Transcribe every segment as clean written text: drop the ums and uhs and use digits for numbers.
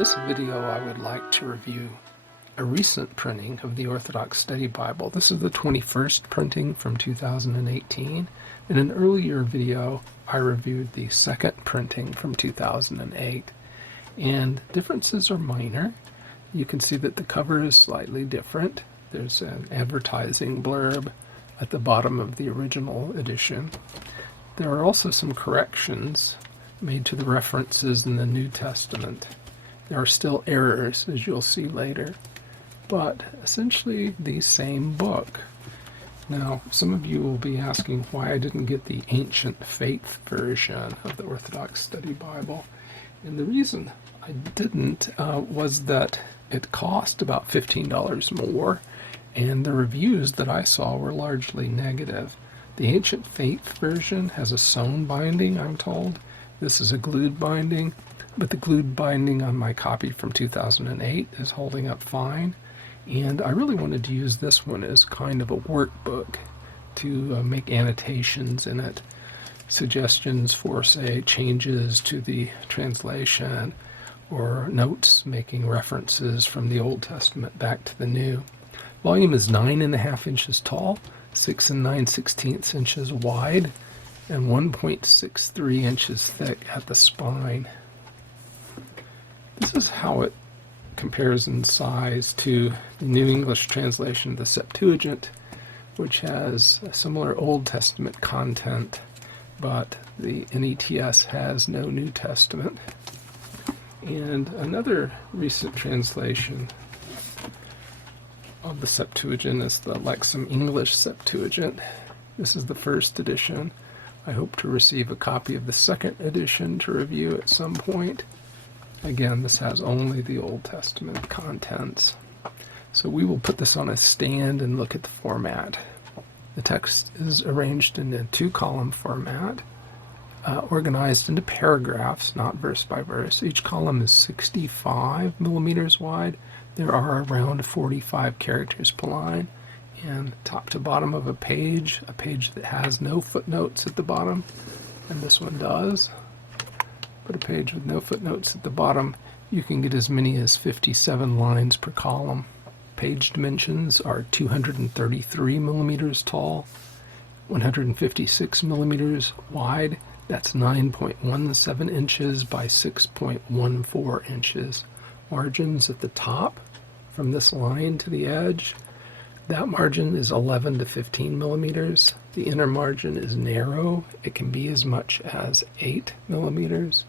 this video I would like to review a recent printing of the Orthodox Study Bible. This is the 21st printing from 2018. In an earlier video I reviewed the second printing from 2008, and differences are minor. You can see that the cover is slightly different. There's an advertising blurb at the bottom of the original edition. There are also some corrections made to the references in the New Testament. There are still errors, as you'll see later, but essentially the same book. Now, some of you will be asking why I didn't get the ancient faith version of the Orthodox Study Bible. And the reason I didn't was that it cost about $15 more, and the reviews that I saw were largely negative. The ancient faith version has a sewn binding, I'm told. This is a glued binding, but the glued binding on my copy from 2008 is holding up fine. And I really wanted to use this one as kind of a workbook to make annotations in it, suggestions for, say, changes to the translation, or notes making references from the Old Testament back to the New. Volume is 9.5 inches tall, 6 9/16 inches wide, and 1.63 inches thick at the spine. This is how it compares in size to the New English translation of the Septuagint, which has a similar Old Testament content, but the NETS has no New Testament. And another recent translation of the Septuagint is the Lexham English Septuagint. This is the first edition. I hope to receive a copy of the second edition to review at some point. Again, this has only the Old Testament contents. So we will put this on a stand and look at the format. The text is arranged in a 2-column format, organized into paragraphs, not verse by verse. Each column is 65 millimeters wide. There are around 45 characters per line. And top to bottom of a page that has no footnotes at the bottom, and this one does. But a page with no footnotes at the bottom, you can get as many as 57 lines per column. Page dimensions are 233 millimeters tall, 156 millimeters wide. That's 9.17 inches by 6.14 inches. Margins at the top from this line to the edge, that margin is 11 to 15 millimeters. The inner margin is narrow. It can be as much as 8 millimeters.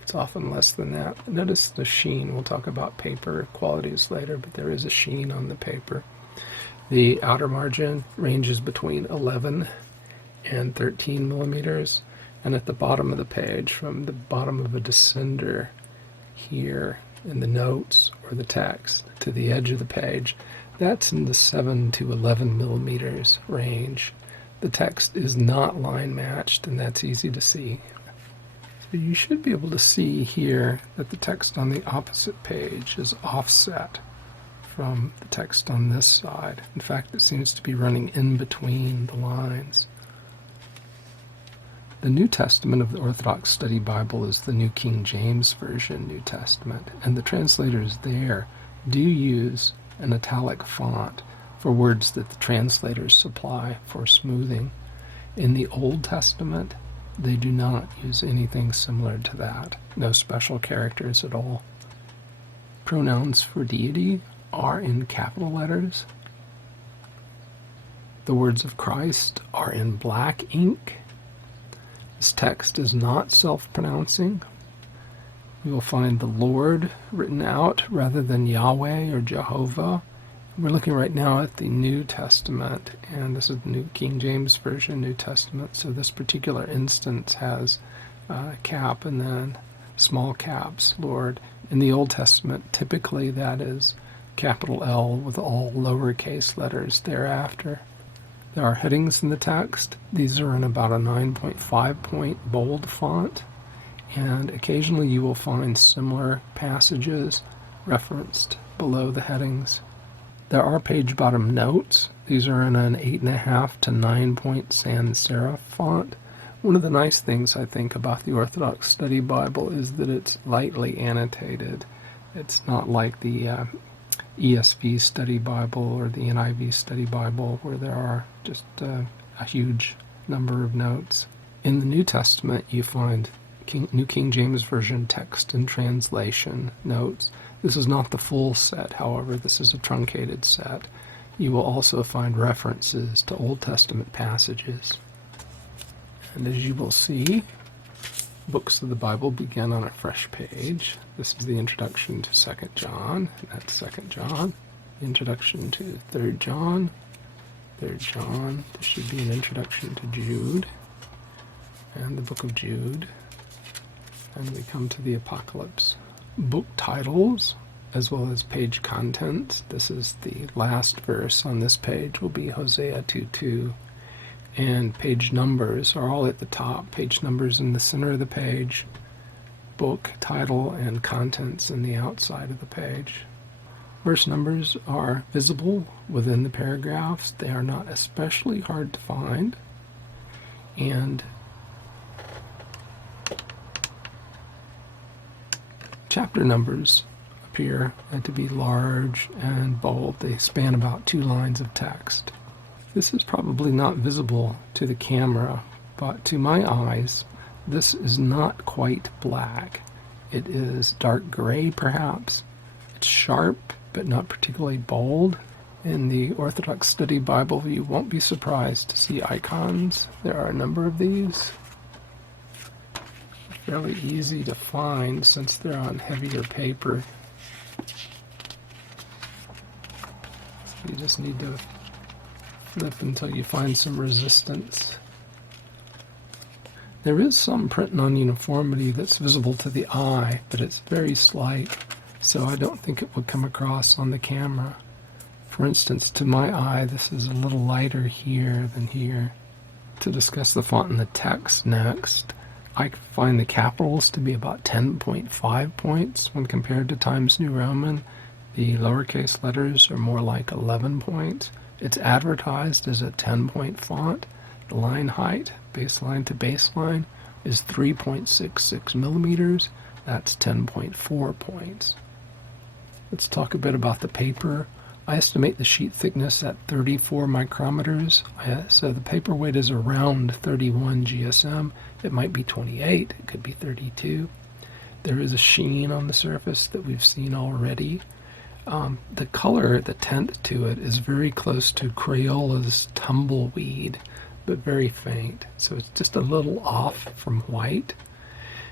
It's often less than that. Notice the sheen. We'll talk about paper qualities later, but there is a sheen on the paper. The outer margin ranges between 11 and 13 millimeters. And at the bottom of the page, from the bottom of a descender here in the notes or the text to the edge of the page, that's in the 7 to 11 millimeters range. The text is not line matched, and that's easy to see. So you should be able to see here that the text on the opposite page is offset from the text on this side. In fact, it seems to be running in between the lines. The New Testament of the Orthodox Study Bible is the New King James Version New Testament, and the translators there do use an italic font for words that the translators supply for smoothing. In the Old Testament, they do not use anything similar to that. No special characters at all. Pronouns for deity are in capital letters. The words of Christ are in black ink. This text is not self-pronouncing. You will find the Lord written out rather than Yahweh or Jehovah. We're looking right now at the New Testament, and this is the New King James Version New Testament, so this particular instance has a cap and then small caps, Lord. In the Old Testament, typically that is capital L with all lowercase letters thereafter. There are headings in the text. These are in about a 9.5 point bold font. And occasionally you will find similar passages referenced below the headings. There are page bottom notes. These are in an 8.5 to 9 point sans serif font. One of the nice things I think about the Orthodox Study Bible is that it's lightly annotated. It's not like the ESV Study Bible or the NIV Study Bible where there are just a huge number of notes. In the New Testament, you find New King James Version text and translation notes. This is not the full set, however. This is a truncated set. You will also find references to Old Testament passages. And as you will see, books of the Bible begin on a fresh page. This is the introduction to 2nd John. That's 2nd John. Introduction to 3rd John. 3rd John. This should be an introduction to Jude. And the book of Jude. And we come to the Apocalypse. Book titles, as well as page contents. This is the last verse on this page, will be Hosea 2:2. And page numbers are all at the top. Page numbers in the center of the page. Book title and contents in the outside of the page. Verse numbers are visible within the paragraphs. They are not especially hard to find. And chapter numbers appear to be large and bold. They span about 2 lines of text. This is probably not visible to the camera, but to my eyes, this is not quite black. It is dark gray, perhaps. It's sharp, but not particularly bold. In the Orthodox Study Bible, you won't be surprised to see icons. There are a number of these. Fairly easy to find since they're on heavier paper. You just need to flip until you find some resistance. There is some print non-uniformity that's visible to the eye, but it's very slight, so I don't think it would come across on the camera. For instance, to my eye, this is a little lighter here than here. To discuss the font in the text next, I find the capitals to be about 10.5 points when compared to Times New Roman. The lowercase letters are more like 11 points. It's advertised as a 10-point font. The line height, baseline to baseline, is 3.66 millimeters. That's 10.4 points. Let's talk a bit about the paper. I estimate the sheet thickness at 34 micrometers. So the paper weight is around 31 GSM. It might be 28. It could be 32. There is a sheen on the surface that we've seen already. The color, the tint to it, is very close to Crayola's tumbleweed, but very faint. So it's just a little off from white.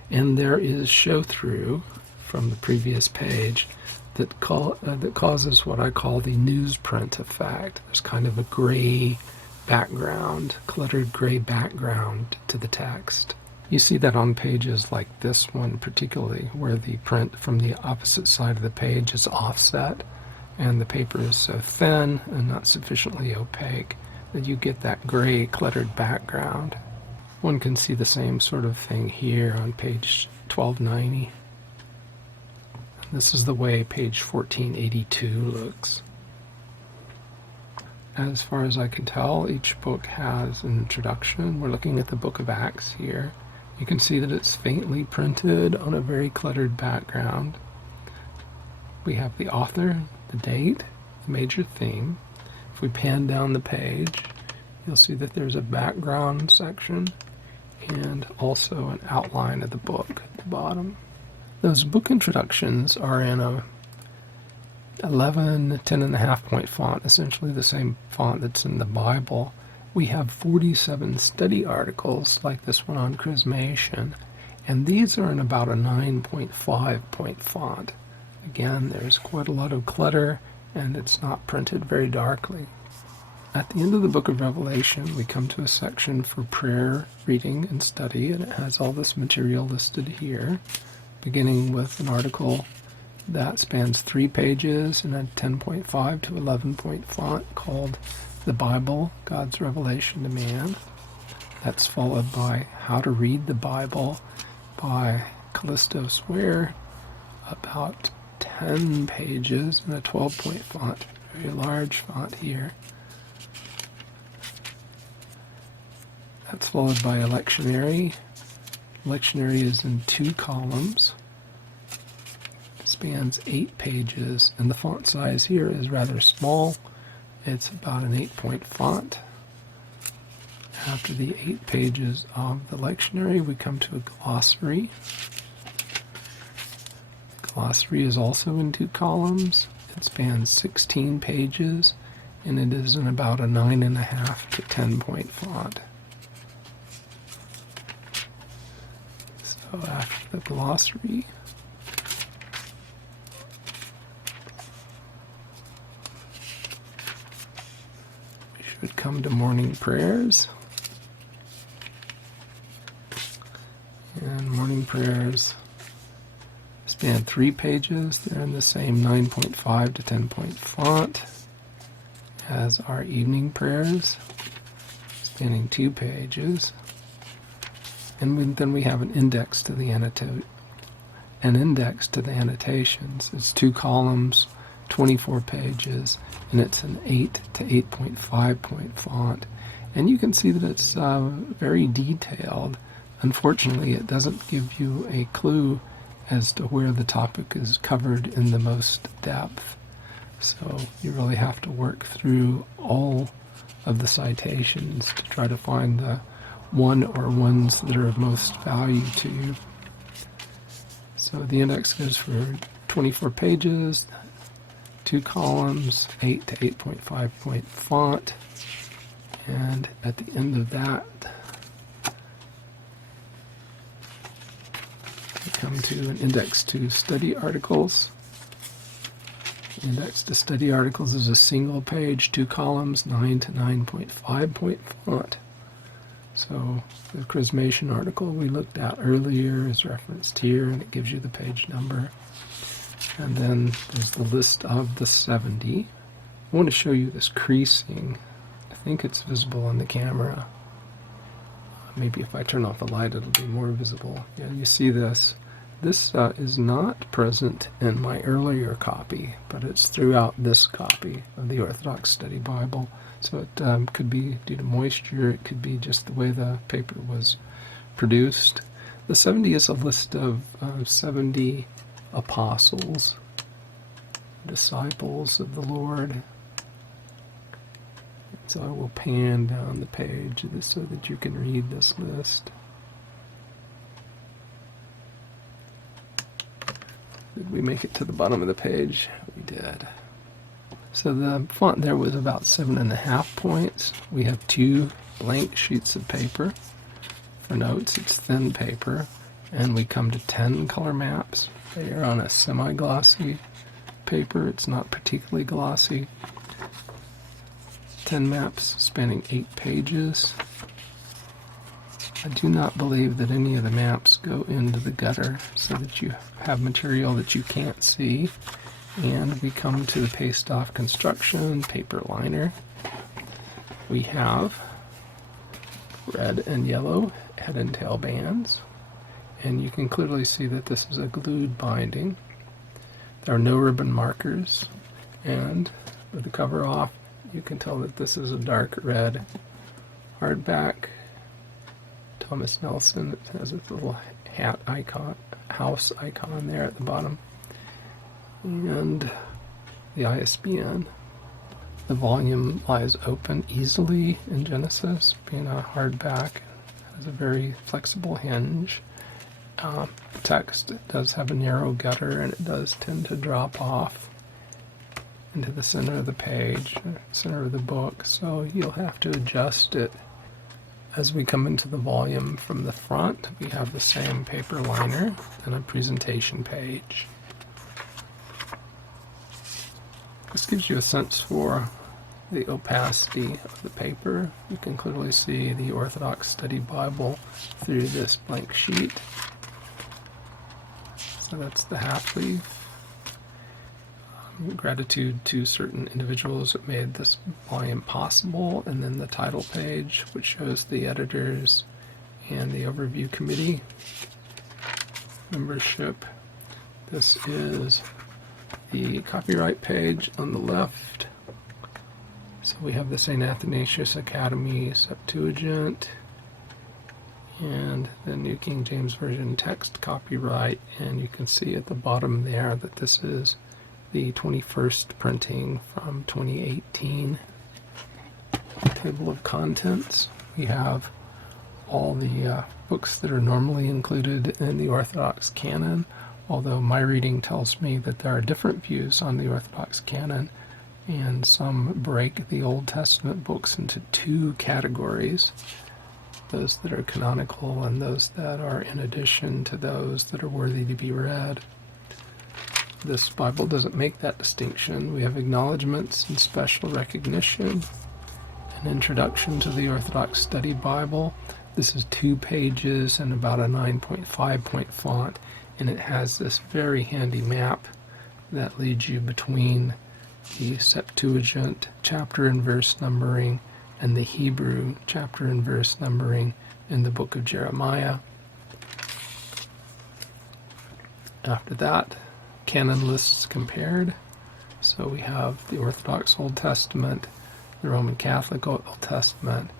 And there is show-through from the previous page that causes what I call the newsprint effect. There's kind of a gray background, cluttered gray background to the text. You see that on pages like this one particularly, where the print from the opposite side of the page is offset and the paper is so thin and not sufficiently opaque that you get that gray cluttered background. One can see the same sort of thing here on page 1290. This is the way page 1482 looks. As far as I can tell, each book has an introduction. We're looking at the book of Acts here. You can see that it's faintly printed on a very cluttered background. We have the author, the date, the major theme. If we pan down the page, you'll see that there's a background section and also an outline of the book at the bottom. Those book introductions are in a 10.5 point font, essentially the same font that's in the Bible. We have 47 study articles like this one on chrismation, and these are in about a 9.5 point font. Again, there's quite a lot of clutter, and it's not printed very darkly. At the end of the book of Revelation, we come to a section for prayer, reading, and study, and it has all this material listed here, beginning with an article that spans 3 pages in a 10.5 to 11 point font called The Bible, God's Revelation to Man. That's followed by How to Read the Bible by Callisto Swear, about 10 pages in a 12 point font, very large font here. That's followed by a lectionary. Lectionary is in 2 columns. It's spans 8 pages, and the font size here is rather small. It's about an 8-point font. After the 8 pages of the lectionary, we come to a glossary. The glossary is also in 2 columns. It spans 16 pages, and it is in about a 9.5 to 10-point font. So after the glossary, we should come to morning prayers. And morning prayers span 3 pages. They're in the same 9.5 to 10-point font as our evening prayers, spanning 2 pages. And then we have an index to the annotations. It's 2 columns, 24 pages, and it's an 8 to 8.5-point font. And you can see that it's very detailed. Unfortunately, it doesn't give you a clue as to where the topic is covered in the most depth. So you really have to work through all of the citations to try to find the one or ones that are of most value to you. So the index goes for 24 pages, 2 columns, 8 to 8.5-point font, and at the end of that, we come to an index to study articles. The index to study articles is a single page, 2 columns, 9 to 9.5-point font. So the chrismation article we looked at earlier is referenced here, and it gives you the page number. And then there's the list of the 70. I want to show you this creasing. I think it's visible on the camera. Maybe if I turn off the light, it'll be more visible. Yeah, you see this. This is not present in my earlier copy, but it's throughout this copy of the Orthodox Study Bible. So it could be due to moisture, it could be just the way the paper was produced. The 70 is a list of 70 apostles, disciples of the Lord. So I will pan down the page so that you can read this list. Did we make it to the bottom of the page? We did. So the font there was about 7.5 points. We have 2 blank sheets of paper for notes. It's thin paper. And we come to 10 color maps. They are on a semi-glossy paper. It's not particularly glossy. 10 maps spanning 8 pages. I do not believe that any of the maps go into the gutter so that you have material that you can't see. And we come to the paste-off construction paper liner. We have red and yellow head and tail bands. And you can clearly see that this is a glued binding. There are no ribbon markers. And with the cover off, you can tell that this is a dark red hardback. Thomas Nelson, it has its little hat icon, house icon there at the bottom. And the ISBN. The volume lies open easily in Genesis, being a hardback. It has a very flexible hinge. The text does have a narrow gutter, and it does tend to drop off into the center of the page, center of the book, so you'll have to adjust it. As we come into the volume from the front, we have the same paper liner and a presentation page. This gives you a sense for the opacity of the paper. You can clearly see the Orthodox Study Bible through this blank sheet. So that's the half leaf. Gratitude to certain individuals that made this volume possible, and then the title page, which shows the editors and the overview committee membership. This is the copyright page on the left. So we have the St. Athanasius Academy Septuagint, and the New King James Version text copyright, and you can see at the bottom there that this is the 21st printing from 2018. Table of contents. We have all the books that are normally included in the Orthodox canon, although my reading tells me that there are different views on the Orthodox canon, and some break the Old Testament books into two categories: those that are canonical and those that are in addition to those that are worthy to be read. This Bible doesn't make that distinction. We have acknowledgments and special recognition, an introduction to the Orthodox Study Bible. This is 2 pages and about a 9.5 point font, and it has this very handy map that leads you between the Septuagint chapter and verse numbering and the Hebrew chapter and verse numbering in the book of Jeremiah. After that, canon lists compared. So we have the Orthodox Old Testament, the Roman Catholic Old Testament,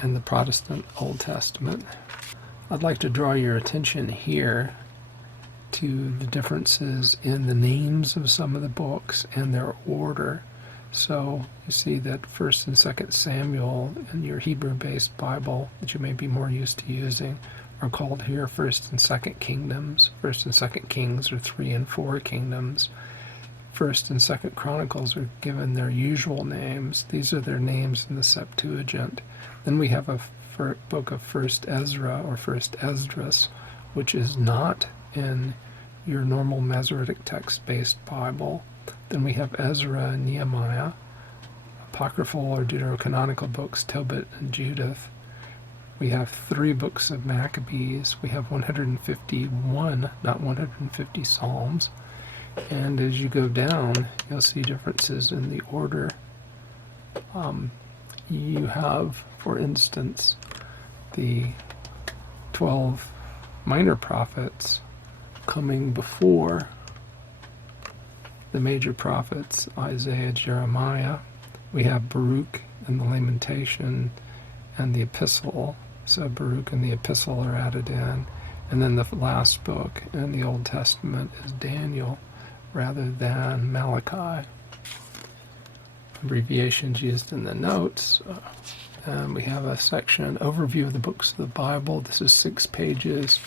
and the Protestant Old Testament. I'd like to draw your attention here to the differences in the names of some of the books and their order. So you see that 1st and 2nd Samuel in your Hebrew-based Bible that you may be more used to using are called here 1st and 2nd Kingdoms. 1st and 2nd Kings are 3 and 4 kingdoms. 1st and 2nd Chronicles are given their usual names. These are their names in the Septuagint. Then we have a book of 1st Ezra or 1st Esdras, which is not in your normal Masoretic text-based Bible. Then we have Ezra and Nehemiah, apocryphal or deuterocanonical books, Tobit and Judith. We have 3 books of Maccabees. We have 151, not 150 Psalms. And as you go down, you'll see differences in the order. You have, for instance, the 12 minor prophets coming before the major prophets, Isaiah, Jeremiah. We have Baruch and the Lamentation and the Epistle. So Baruch and the Epistle are added in. And then the last book in the Old Testament is Daniel rather than Malachi. Abbreviations used in the notes. And we have a section, overview of the books of the Bible. This is 6 pages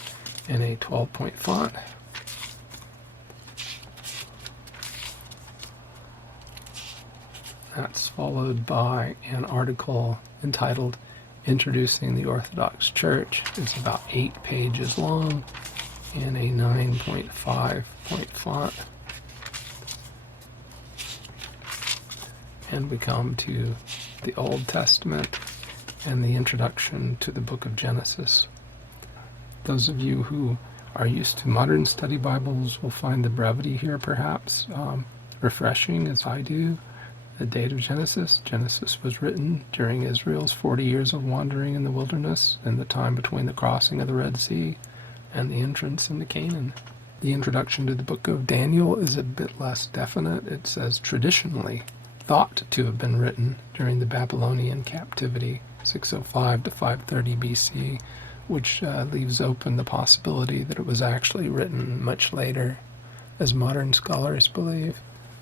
in a 12-point font. That's followed by an article entitled Introducing the Orthodox Church. It's about 8 pages long in a 9.5 point font. And we come to the Old Testament and the introduction to the book of Genesis. Those of you who are used to modern study Bibles will find the brevity here perhaps refreshing, as I do. The date of Genesis. Genesis was written during Israel's 40 years of wandering in the wilderness and the time between the crossing of the Red Sea and the entrance into Canaan. The introduction to the book of Daniel is a bit less definite. It says traditionally thought to have been written during the Babylonian captivity, 605 to 530 BC, which leaves open the possibility that it was actually written much later, as modern scholars believe.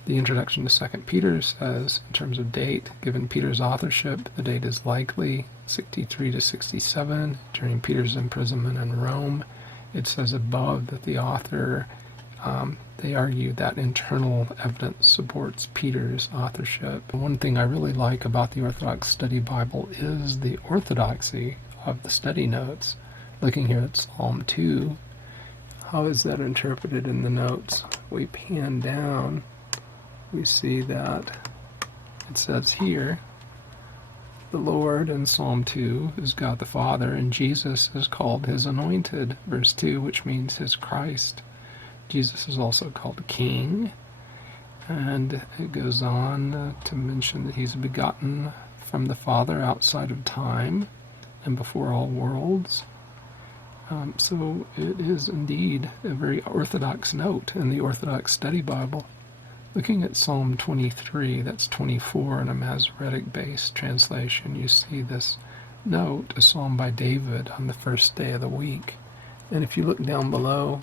The introduction to 2 Peter says, in terms of date, given Peter's authorship, the date is likely 63 to 67, during Peter's imprisonment in Rome. It says above that the author, they argue that internal evidence supports Peter's authorship. One thing I really like about the Orthodox Study Bible is the orthodoxy of the study notes. Looking here at Psalm 2, how is that interpreted in the notes? We pan down. We see that it says here, the Lord in Psalm 2 is God the Father, and Jesus is called his anointed, verse 2, which means his Christ. Jesus is also called King, and it goes on to mention that he's begotten from the Father outside of time and before all worlds. So it is indeed a very orthodox note in the Orthodox Study Bible. Looking at Psalm 23, that's 24 in a Masoretic-based translation, you see this note, a psalm by David on the first day of the week. And if you look down below,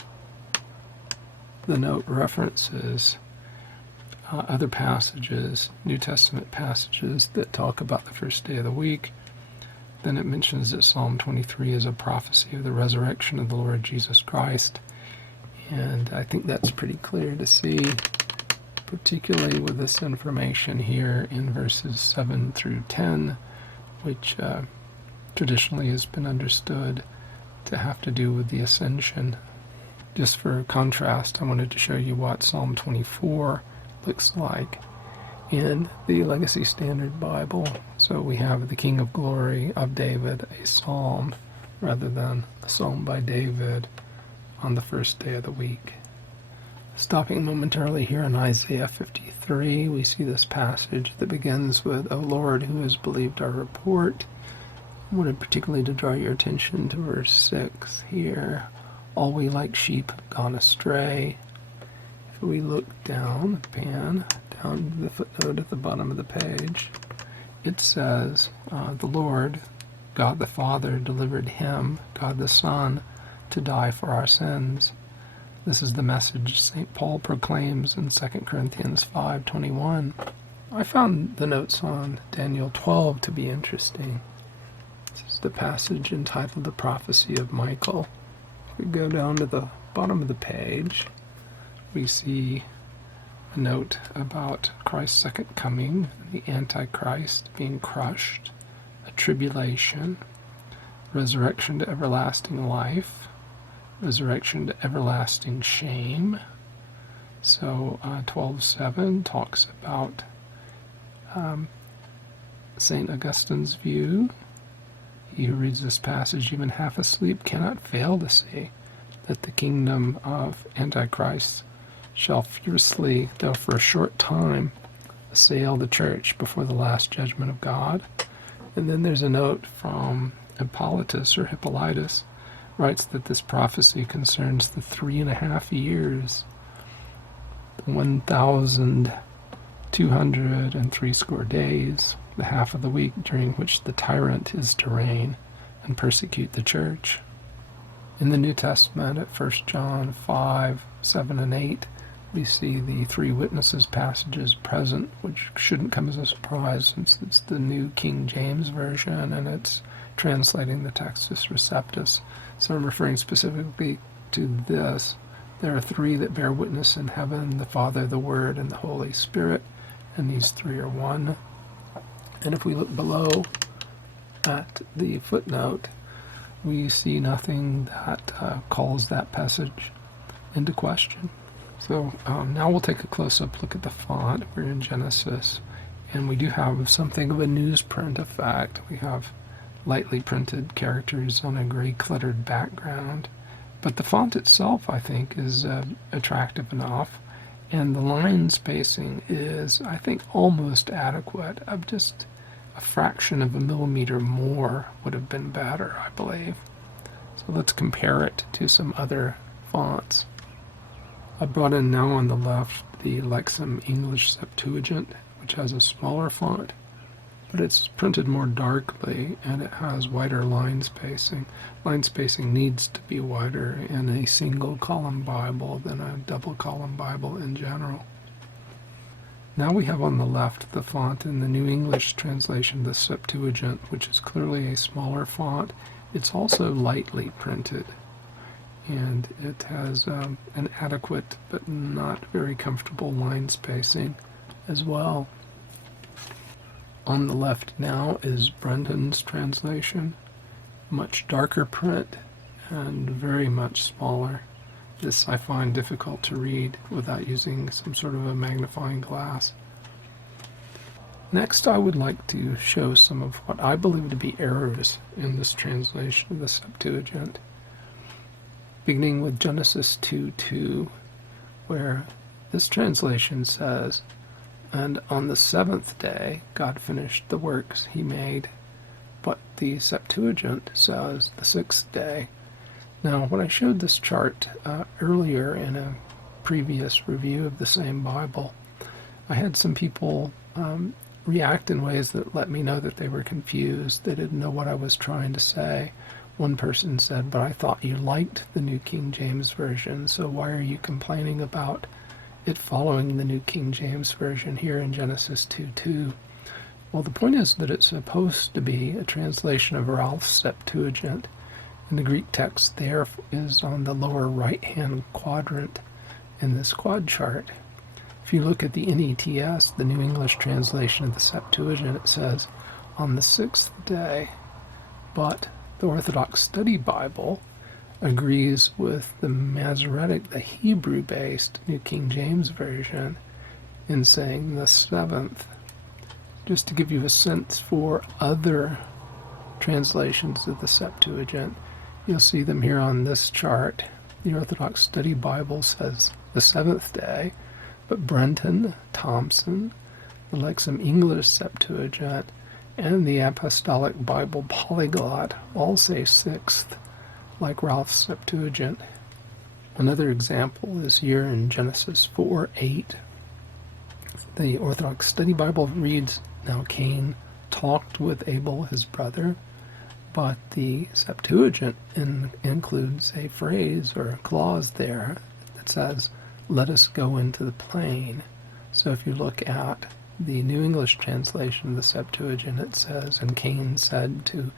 the note references other passages, New Testament passages that talk about the first day of the week. Then it mentions that Psalm 23 is a prophecy of the resurrection of the Lord Jesus Christ. And I think that's pretty clear to see, particularly with this information here in verses 7 through 10, which traditionally has been understood to have to do with the ascension. Just for contrast, I wanted to show you what Psalm 24 looks like in the Legacy Standard Bible. So we have the King of Glory of David, a psalm, rather than a psalm by David on the first day of the week. Stopping momentarily here in Isaiah 53, we see this passage that begins with, "O Lord, who has believed our report?" I wanted particularly to draw your attention to verse 6 here. "All we like sheep have gone astray." If we look down, pan down to the footnote at the bottom of the page, it says, the Lord, God the Father, delivered him, God the Son, to die for our sins. This is the message St. Paul proclaims in 2 Corinthians 5:21. I found the notes on Daniel 12 to be interesting. This is the passage entitled The Prophecy of Michael. If we go down to the bottom of the page, we see a note about Christ's second coming, the Antichrist being crushed, a tribulation, resurrection to everlasting life, resurrection to everlasting shame. So 12:7 talks about St. Augustine's view. He who reads this passage even half asleep cannot fail to see that the kingdom of Antichrist shall fiercely, though for a short time, assail the church before the last judgment of God. And then there's a note from Hippolytus, writes that this prophecy concerns the 3.5 years, 1,263 days, the half of the week during which the tyrant is to reign and persecute the church. In the New Testament, at 1 John 5:7 and 8, we see the three witnesses passages present, which shouldn't come as a surprise since it's the New King James Version and it's translating the Textus Receptus. So I'm referring specifically to this. There are three that bear witness in heaven, the Father, the Word, and the Holy Spirit, and these three are one. And if we look below at the footnote, we see nothing that calls that passage into question. So now we'll take a close-up look at the font. We're in Genesis, and we do have something of a newsprint effect. We have lightly printed characters on a gray cluttered background, but the font itself, I think, is attractive enough, and the line spacing is, I think, almost adequate. Of just a fraction of a millimeter more would have been better, I believe. So let's compare it to some other fonts. I brought in now on the left the Lexham English Septuagint, which has a smaller font, but it's printed more darkly and it has wider line spacing. Line spacing needs to be wider in a single column Bible than a double column Bible in general. Now we have on the left the font in the New English translation, the Septuagint, which is clearly a smaller font. It's also lightly printed, and it has an adequate but not very comfortable line spacing as well. On the left now is Brenton's translation, much darker print and very much smaller. This I find difficult to read without using some sort of a magnifying glass. Next, I would like to show some of what I believe to be errors in this translation of the Septuagint, beginning with Genesis 2:2, where this translation says, "And on the seventh day God finished the works he made," but the Septuagint says the sixth day. Now, when I showed this chart earlier in a previous review of the same Bible, I had some people react in ways that let me know that they were confused. They didn't know what I was trying to say. One person said, "But I thought you liked the New King James Version, so why are you complaining about it following the New King James Version here in Genesis 2:2? Well, the point is that it's supposed to be a translation of Ralph's Septuagint, and the Greek text there is on the lower right-hand quadrant in this quad chart. If you look at the NETS, the New English translation of the Septuagint, it says, "on the 6th day," but the Orthodox Study Bible agrees with the Masoretic, the Hebrew-based New King James Version, in saying the 7th. Just to give you a sense for other translations of the Septuagint, you'll see them here on this chart. The Orthodox Study Bible says the 7th day, but Brenton, Thompson, the Lexham English Septuagint, and the Apostolic Bible Polyglot all say 6th, like Ralph's Septuagint. Another example is here in Genesis 4:8. The Orthodox Study Bible reads, "Now Cain talked with Abel his brother," but the Septuagint includes a phrase or a clause there that says, "Let us go into the plain." So if you look at the New English translation of the Septuagint, it says, "And Cain said to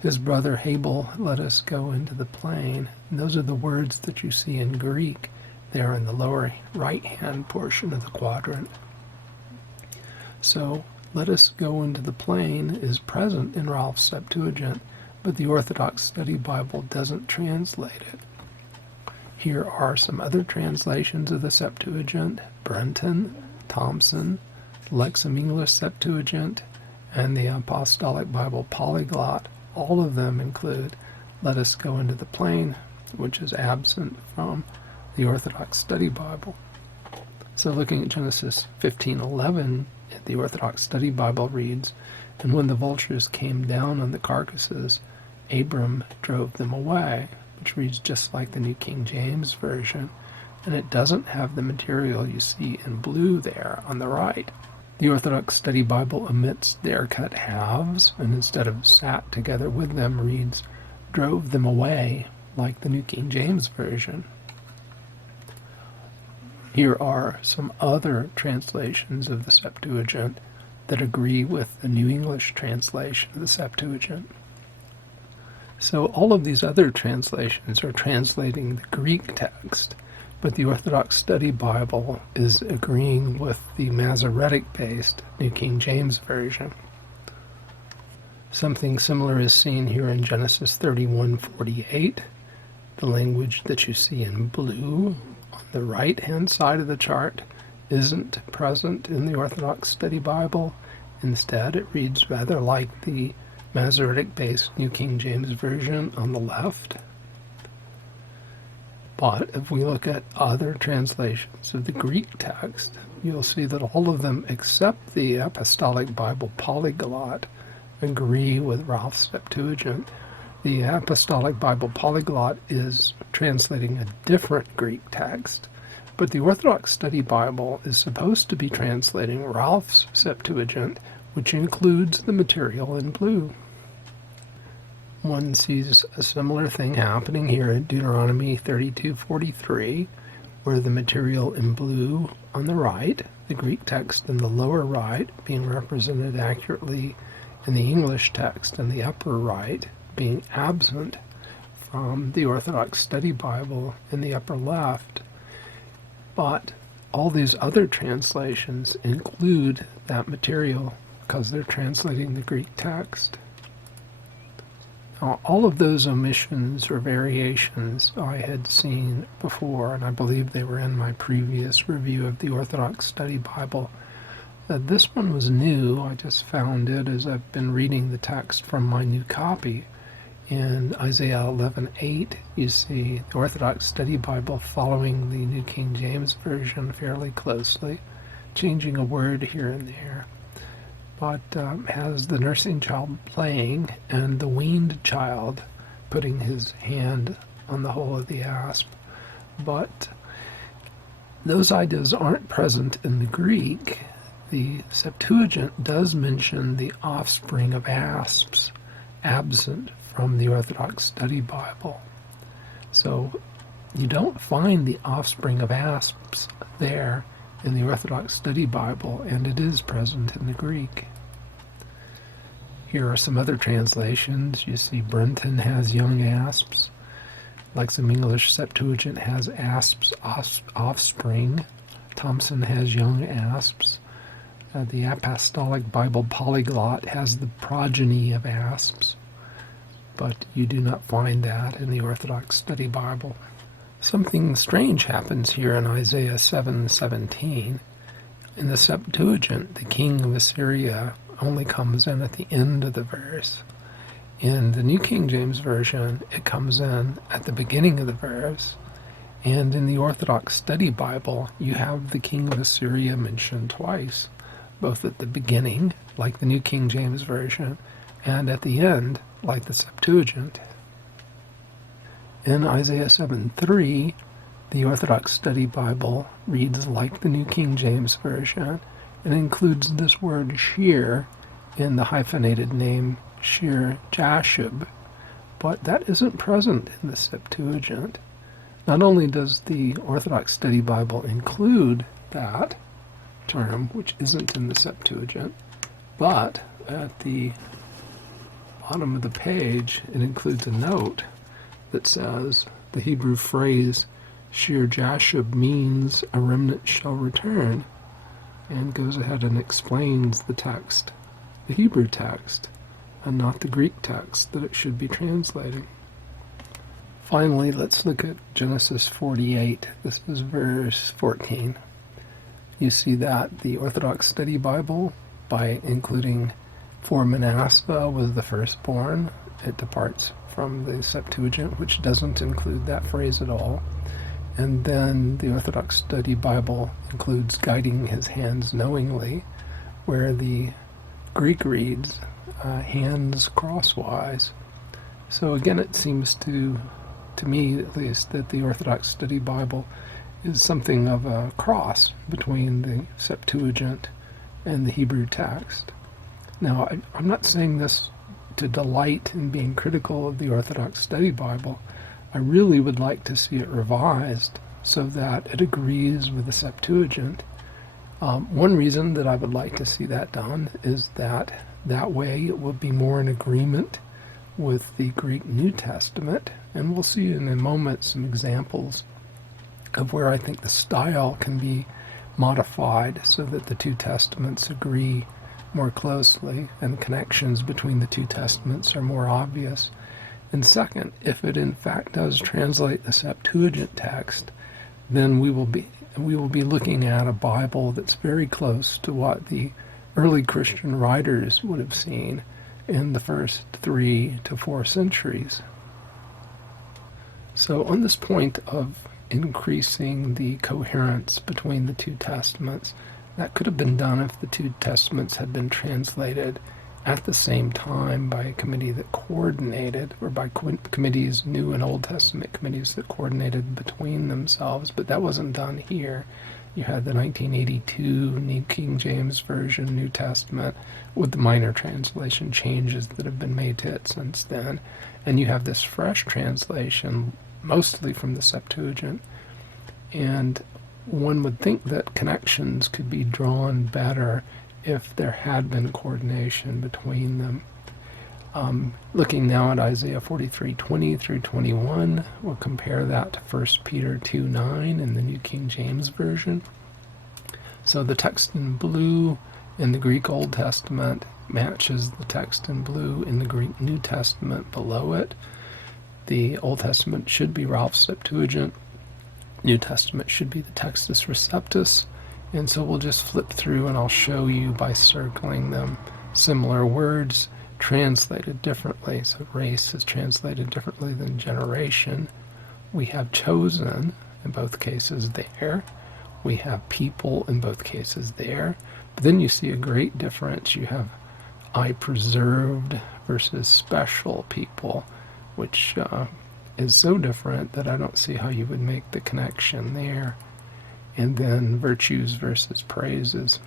his brother Abel, let us go into the plain." And those are the words that you see in Greek there in the lower right-hand portion of the quadrant. So, "let us go into the plain" is present in Ralph's Septuagint, but the Orthodox Study Bible doesn't translate it. Here are some other translations of the Septuagint: Brenton, Thompson, Lexham English Septuagint, and the Apostolic Bible Polyglot. All of them include "let us go into the plain," which is absent from the Orthodox Study Bible. So looking at Genesis 15:11, the Orthodox Study Bible reads, "And when the vultures came down on the carcasses, Abram drove them away," which reads just like the New King James Version, and it doesn't have the material you see in blue there on the right. The Orthodox Study Bible omits their cut halves, and instead of "sat together with them" reads "drove them away," like the New King James Version. Here are some other translations of the Septuagint that agree with the New English translation of the Septuagint. So all of these other translations are translating the Greek text, but the Orthodox Study Bible is agreeing with the Masoretic-based New King James Version. Something similar is seen here in Genesis 31:48. The language that you see in blue on the right-hand side of the chart isn't present in the Orthodox Study Bible. Instead, it reads rather like the Masoretic-based New King James Version on the left. But if we look at other translations of the Greek text, you'll see that all of them except the Apostolic Bible Polyglot agree with Ralph's Septuagint. The Apostolic Bible Polyglot is translating a different Greek text, but the Orthodox Study Bible is supposed to be translating Ralph's Septuagint, which includes the material in blue. One sees a similar thing happening here in Deuteronomy 32:43, where the material in blue on the right, the Greek text in the lower right being represented accurately in the English text in the upper right, being absent from the Orthodox Study Bible in the upper left. But all these other translations include that material because they're translating the Greek text. Now, all of those omissions or variations I had seen before, and I believe they were in my previous review of the Orthodox Study Bible. This one was new. I just found it as I've been reading the text from my new copy. In Isaiah 11:8, you see the Orthodox Study Bible following the New King James Version fairly closely, changing a word here and there, but has the nursing child playing and the weaned child putting his hand on the hole of the asp. But those ideas aren't present in the Greek. the Septuagint does mention the offspring of asps absent from the Orthodox Study Bible. So you don't find the offspring of asps there in the Orthodox Study Bible, and it is present in the Greek. Here are some other translations. You see Brenton has young asps. Like some English Septuagint has asps offspring. Thompson has young asps. The Apostolic Bible Polyglot has the progeny of asps, but you do not find that in the Orthodox Study Bible. Something strange happens here in Isaiah 7:17. In the Septuagint, the king of Assyria only comes in at the end of the verse. In the New King James Version, it comes in at the beginning of the verse. And in the Orthodox Study Bible, you have the king of Assyria mentioned twice, both at the beginning, like the New King James Version, and at the end, like the Septuagint. In Isaiah 7:3, the Orthodox Study Bible reads like the New King James Version and includes this word shear in the hyphenated name Shir Jashub, but that isn't present in the Septuagint. Not only does the Orthodox Study Bible include that term, which isn't in the Septuagint, but at the bottom of the page it includes a note that says the Hebrew phrase Shir Jashub means a remnant shall return, and goes ahead and explains the text, the Hebrew text, and not the Greek text that it should be translating. Finally, let's look at Genesis 48. This is verse 14. You see that the Orthodox Study Bible, by including for Manasseh was the firstborn, it departs from the Septuagint, which doesn't include that phrase at all. And then the Orthodox Study Bible includes guiding his hands knowingly, where the Greek reads hands crosswise. So again, it seems to me at least, that the Orthodox Study Bible is something of a cross between the Septuagint and the Hebrew text. Now, I'm not saying this to delight in being critical of the Orthodox Study Bible. I really would like to see it revised so that it agrees with the Septuagint. One reason that I would like to see that done is that way it will be more in agreement with the Greek New Testament, and we'll see in a moment some examples of where I think the style can be modified so that the two testaments agree more closely and connections between the two testaments are more obvious. And second, if it in fact does translate the Septuagint text, then we will be looking at a Bible that's very close to what the early Christian writers would have seen in the first 3 to 4 centuries. So on this point of increasing the coherence between the two testaments, that could have been done if the two testaments had been translated at the same time by a committee that coordinated, or by committees, New and Old Testament committees that coordinated between themselves, but that wasn't done here. You had the 1982 New King James Version, New Testament, with the minor translation changes that have been made to it since then. And you have this fresh translation, mostly from the Septuagint. And one would think that connections could be drawn better if there had been coordination between them. Looking now at Isaiah 43:20 through 21, we'll compare that to 1 Peter 2:9 in the New King James Version. So the text in blue in the Greek Old Testament matches the text in blue in the Greek New Testament below it. The Old Testament should be Ralph's Septuagint. New Testament should be the Textus Receptus. And so we'll just flip through and I'll show you by circling them similar words translated differently. So race is translated differently than generation. We have chosen in both cases there. We have people in both cases there. But then you see a great difference. You have I preserved versus special people, which is so different that I don't see how you would make the connection there. And then virtues versus praises.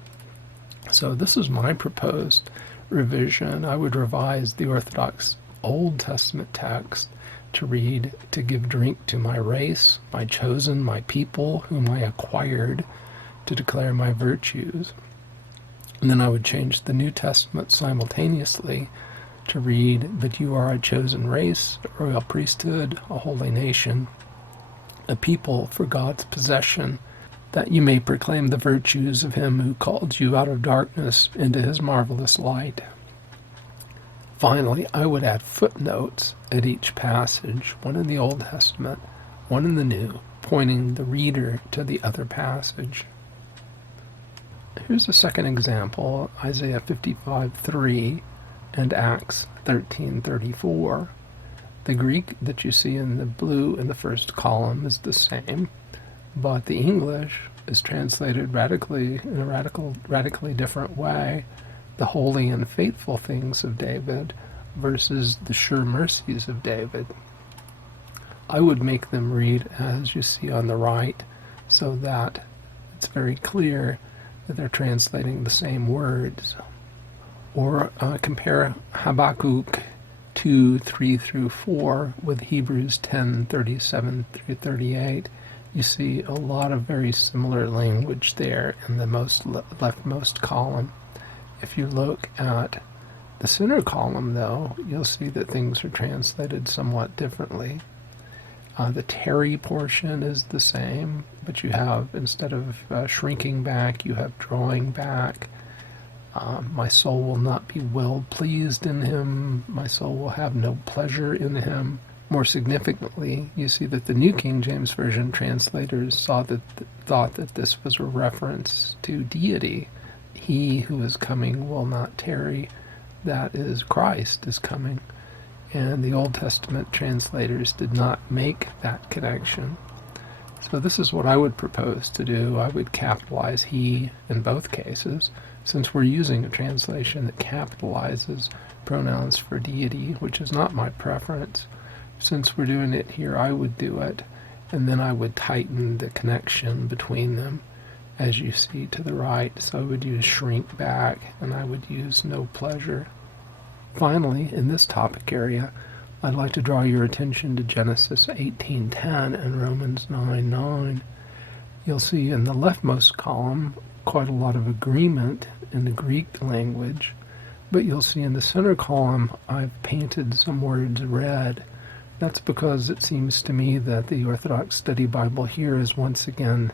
So this is my proposed revision. I would revise the Orthodox Old Testament text to read, "To give drink to my race, my chosen, my people, whom I acquired, to declare my virtues." And then I would change the New Testament simultaneously to read, "That you are a chosen race, a royal priesthood, a holy nation, a people for God's possession, that you may proclaim the virtues of him who called you out of darkness into his marvelous light." Finally, I would add footnotes at each passage, one in the Old Testament, one in the New, pointing the reader to the other passage. Here's a second example, Isaiah 55:3 and Acts 13:34. The Greek that you see in the blue in the first column is the same, but the English is translated in a radically different way. The holy and faithful things of David versus the sure mercies of David. I would make them read as you see on the right, so that it's very clear that they're translating the same words. Or compare Habakkuk 2:3-4 with Hebrews 10:37-38. You see a lot of very similar language there in the leftmost column. If you look at the center column, though, you'll see that things are translated somewhat differently. The tarry portion is the same, but you have, instead of shrinking back, you have drawing back. My soul will not be well pleased in him. My soul will have no pleasure in him. More significantly, you see that the New King James Version translators thought that this was a reference to deity. He who is coming will not tarry. That is, Christ is coming. And the Old Testament translators did not make that connection. So this is what I would propose to do. I would capitalize he in both cases, since we're using a translation that capitalizes pronouns for deity, which is not my preference. Since we're doing it here, I would do it, and then I would tighten the connection between them, as you see to the right. So I would use shrink back, and I would use no pleasure. Finally, in this topic area, I'd like to draw your attention to Genesis 18:10 and Romans 9:9. You'll see in the leftmost column quite a lot of agreement in the Greek language, but you'll see in the center column I've painted some words red. That's because it seems to me that the Orthodox Study Bible here is once again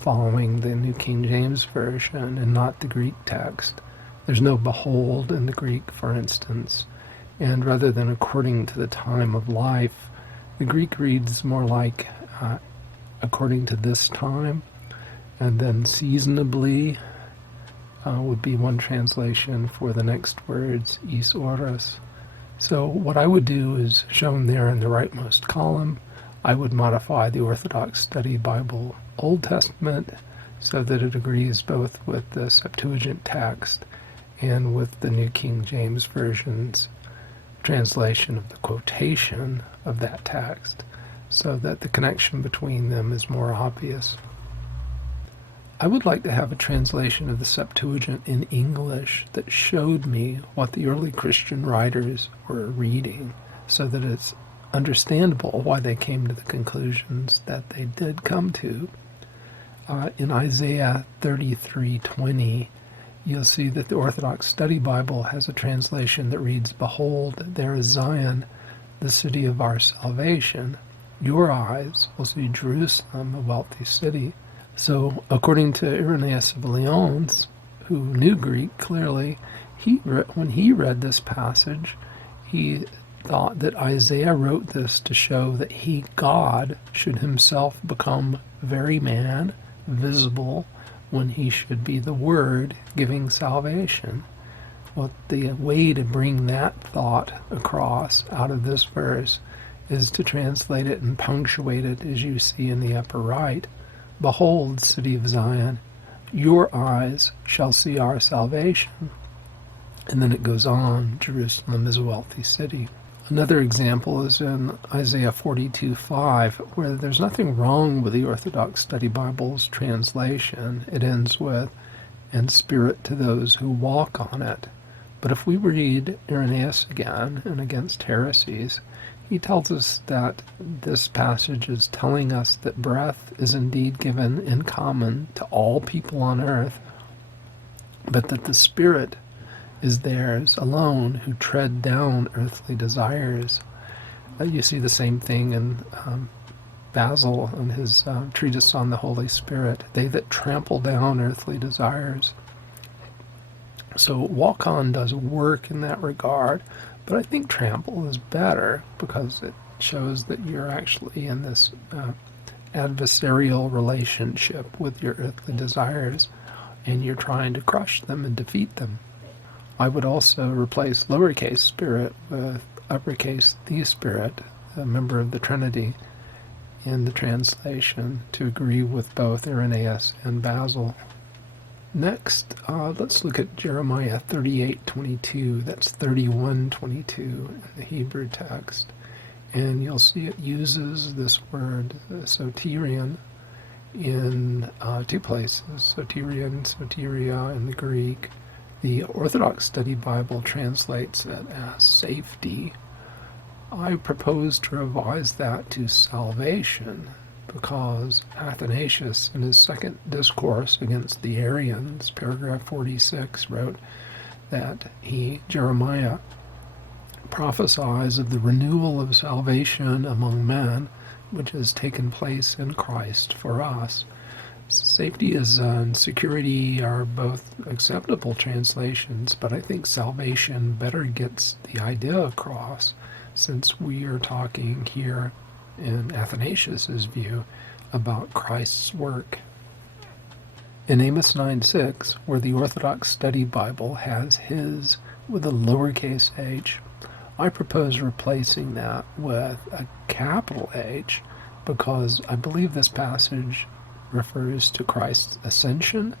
following the New King James Version and not the Greek text. There's no behold in the Greek, for instance, and rather than according to the time of life, the Greek reads more like according to this time, and then seasonably would be one translation for the next words, is horas. So what I would do is shown there in the rightmost column. I would modify the Orthodox Study Bible Old Testament so that it agrees both with the Septuagint text and with the New King James Version's translation of the quotation of that text, so that the connection between them is more obvious. I would like to have a translation of the Septuagint in English that showed me what the early Christian writers were reading, so that it's understandable why they came to the conclusions that they did come to. In Isaiah 33:20, you'll see that the Orthodox Study Bible has a translation that reads, "Behold, there is Zion, the city of our salvation. Your eyes will see Jerusalem, a wealthy city." So, according to Irenaeus of Lyons, who knew Greek clearly, when he read this passage, he thought that Isaiah wrote this to show that he, God, should himself become very man, visible, when he should be the Word giving salvation. Well, the way to bring that thought across out of this verse is to translate it and punctuate it as you see in the upper right. "Behold, city of Zion, your eyes shall see our salvation." And then it goes on, "Jerusalem is a wealthy city." Another example is in Isaiah 42:5, where there's nothing wrong with the Orthodox Study Bible's translation. It ends with, and spirit to those who walk on it. But if we read Irenaeus again and Against Heresies, he tells us that this passage is telling us that breath is indeed given in common to all people on earth, but that the Spirit is theirs alone who tread down earthly desires. You see the same thing in Basil in his treatise on the Holy Spirit. They that trample down earthly desires. So walk on does work in that regard, but I think trample is better because it shows that you're actually in this adversarial relationship with your earthly desires, and you're trying to crush them and defeat them. I would also replace lowercase spirit with uppercase the Spirit, a member of the Trinity, in the translation to agree with both Irenaeus and Basil. Next, let's look at Jeremiah 38:22. That's 31:22 in the Hebrew text. And you'll see it uses this word, soterion, in two places, soterion, soteria in the Greek. The Orthodox Study Bible translates it as safety. I propose to revise that to salvation, because Athanasius, in his second discourse against the Arians, paragraph 46, wrote that Jeremiah, prophesies of the renewal of salvation among men, which has taken place in Christ for us. Safety and security are both acceptable translations, but I think salvation better gets the idea across, since we are talking here in Athanasius's view about Christ's work. In Amos 9:6, where the Orthodox Study Bible has his with a lowercase h, I propose replacing that with a capital H, because I believe this passage refers to Christ's ascension,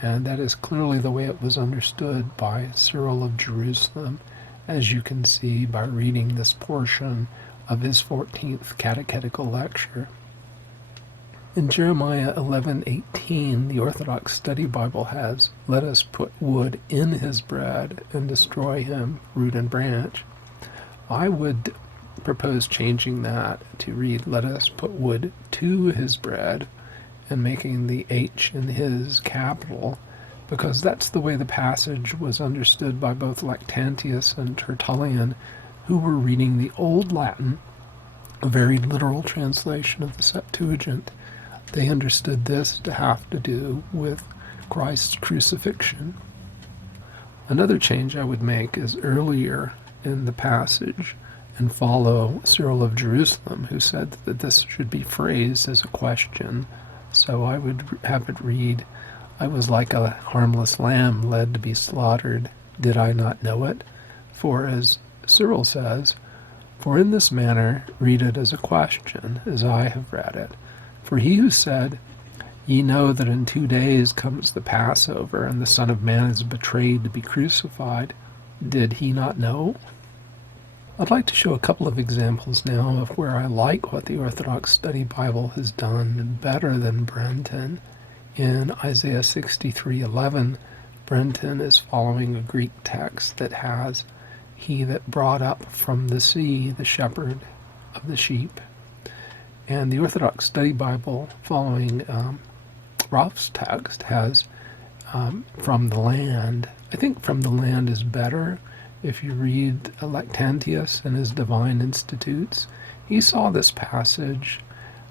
and that is clearly the way it was understood by Cyril of Jerusalem, as you can see by reading this portion of his 14th catechetical lecture. In Jeremiah 11:18, the Orthodox Study Bible has, "Let us put wood in his bread and destroy him, root and branch." I would propose changing that to read, "Let us put wood to his bread," and making the H in his capital, because that's the way the passage was understood by both Lactantius and Tertullian, who were reading the Old Latin, a very literal translation of the Septuagint. They understood this to have to do with Christ's crucifixion. Another change I would make is earlier in the passage and follow Cyril of Jerusalem, who said that this should be phrased as a question. So I would have it read, "I was like a harmless lamb led to be slaughtered. Did I not know it?" For, as Cyril says, "For in this manner read it as a question, as I have read it. For he who said, Ye know that in 2 days comes the Passover, and the Son of Man is betrayed to be crucified, did he not know?" I'd like to show a couple of examples now of where I like what the Orthodox Study Bible has done better than Brenton. In Isaiah 63:11, Brenton is following a Greek text that has, "He that brought up from the sea the shepherd of the sheep." And the Orthodox Study Bible, following Ralph's text, has "from the land." I think "from the land" is better. If you read Lactantius and his Divine Institutes, he saw this passage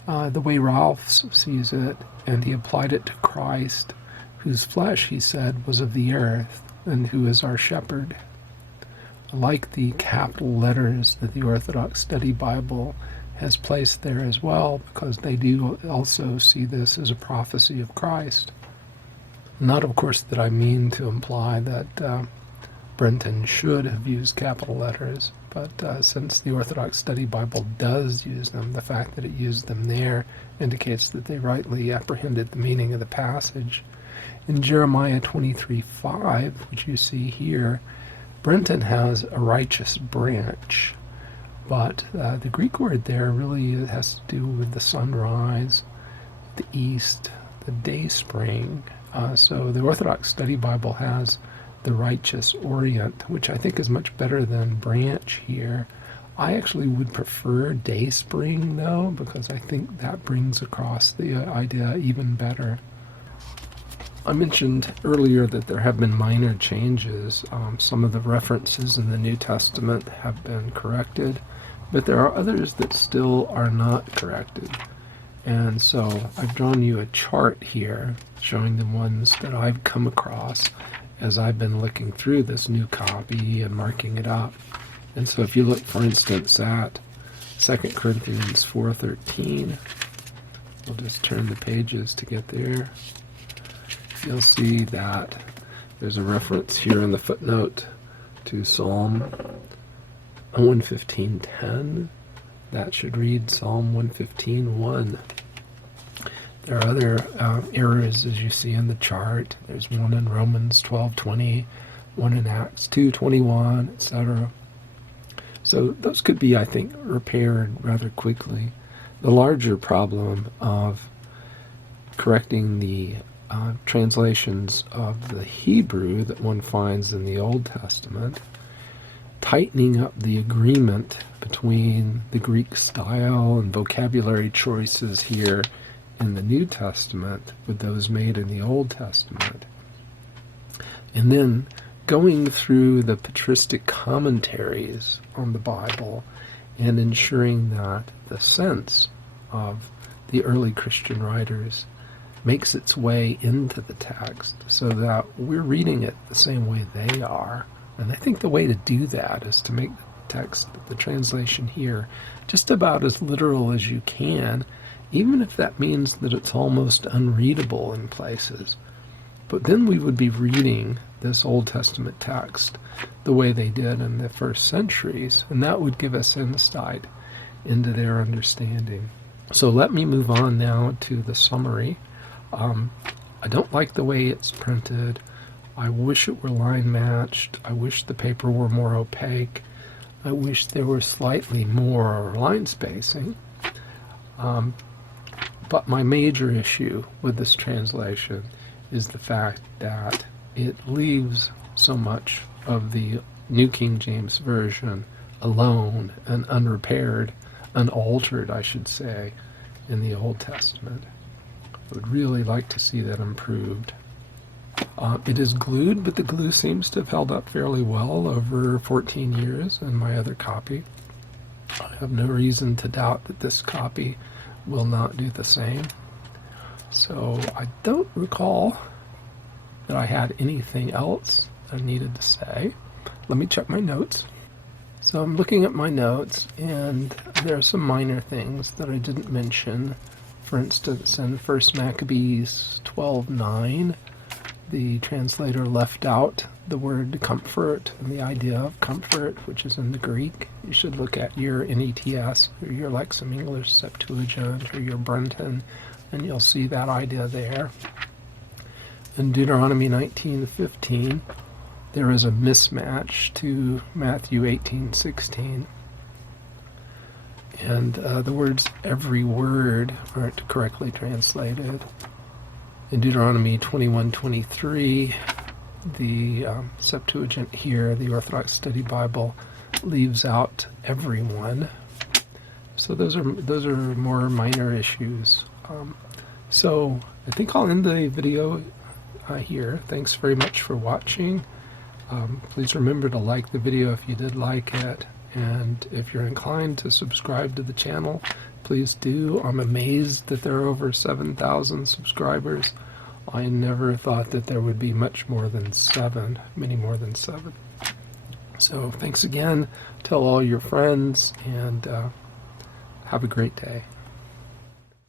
the way Ralph sees it, and he applied it to Christ, whose flesh, he said, was of the earth, and who is our shepherd. I like the capital letters that the Orthodox Study Bible has placed there as well, because they do also see this as a prophecy of Christ. Not, of course, that I mean to imply that Brenton should have used capital letters, but since the Orthodox Study Bible does use them, the fact that it used them there indicates that they rightly apprehended the meaning of the passage. In Jeremiah 23:5, which you see here, Brenton has a righteous branch, but the Greek word there really has to do with the sunrise, the east, the day spring, So the Orthodox Study Bible has the Righteous Orient, which I think is much better than Branch here. I actually would prefer Dayspring, though, because I think that brings across the idea even better. I mentioned earlier that there have been minor changes. Some of the references in the New Testament have been corrected, but there are others that still are not corrected. And so I've drawn you a chart here showing the ones that I've come across as I've been looking through this new copy and marking it up. And so if you look, for instance, at 2 Corinthians 4:13, we'll just turn the pages to get there. You'll see that there's a reference here in the footnote to Psalm 115:10. That should read Psalm 115:1. There are other errors, as you see in the chart. There's one in Romans 12:20, one in Acts 2:21, etc. So those could be, I think, repaired rather quickly. The larger problem of correcting the translations of the Hebrew that one finds in the Old Testament, tightening up the agreement between the Greek style and vocabulary choices here in the New Testament with those made in the Old Testament, and then going through the patristic commentaries on the Bible and ensuring that the sense of the early Christian writers makes its way into the text so that we're reading it the same way they are. And I think the way to do that is to make the text, the translation here, just about as literal as you can, even if that means that it's almost unreadable in places. But then we would be reading this Old Testament text the way they did in the first centuries, and that would give us insight into their understanding. So let me move on now to the summary. I don't like the way it's printed. I wish it were line matched. I wish the paper were more opaque. I wish there were slightly more line spacing. But my major issue with this translation is the fact that it leaves so much of the New King James Version alone and unrepaired, unaltered, I should say, in the Old Testament. I would really like to see that improved. It is glued, but the glue seems to have held up fairly well over 14 years in my other copy. I have no reason to doubt that this copy will not do the same. So I don't recall that I had anything else I needed to say. Let me check my notes. So I'm looking at my notes, and there are some minor things that I didn't mention. For instance, in 1 Maccabees 12:9, the translator left out the word comfort and the idea of comfort, which is in the Greek. You should look at your NETS or your Lexham English Septuagint or your Brenton, and you'll see that idea there. In Deuteronomy 19:15, there is a mismatch to Matthew 18:16. And the words every word aren't correctly translated. In Deuteronomy 21:23, the Septuagint here, the Orthodox Study Bible, leaves out everyone. So those are more minor issues. So I think I'll end the video here. Thanks very much for watching. Please remember to like the video if you did like it. And if you're inclined to subscribe to the channel, please do. I'm amazed that there are over 7,000 subscribers. I never thought that there would be much more than 7, many more than 7. So thanks again. Tell all your friends, and have a great day.